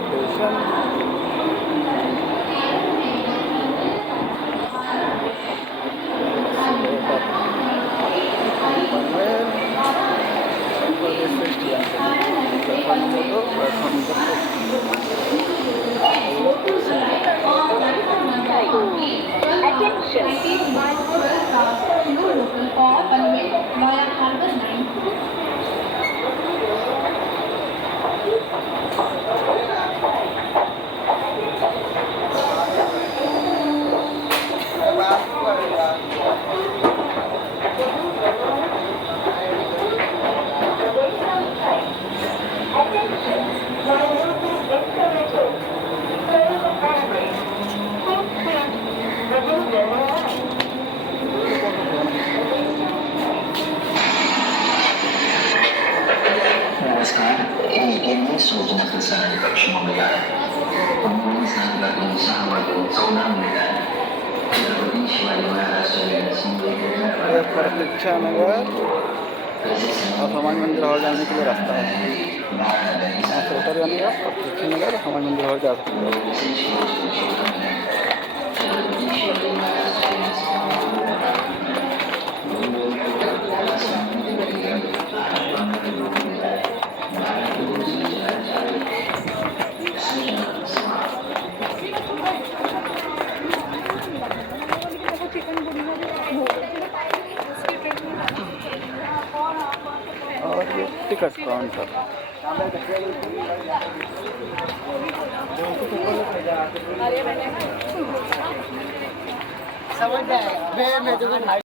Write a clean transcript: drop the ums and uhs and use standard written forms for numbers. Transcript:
स्टेशन Panvel platform number 2 platform number नमस्कार ini sudah selesai pemilihan pemulihan bagi sahabat Nagar Chhatrapati Shivaji Maharaj Pratiksha Nagar और हनुमान मंदिर और जाने के लिए रास्ता है। यहाँ से उतर जाने का प्रतीक्षा नगर हनुमान मंदिर और जा सकते हैं। और ये टिकट काउंटर समझ जाए।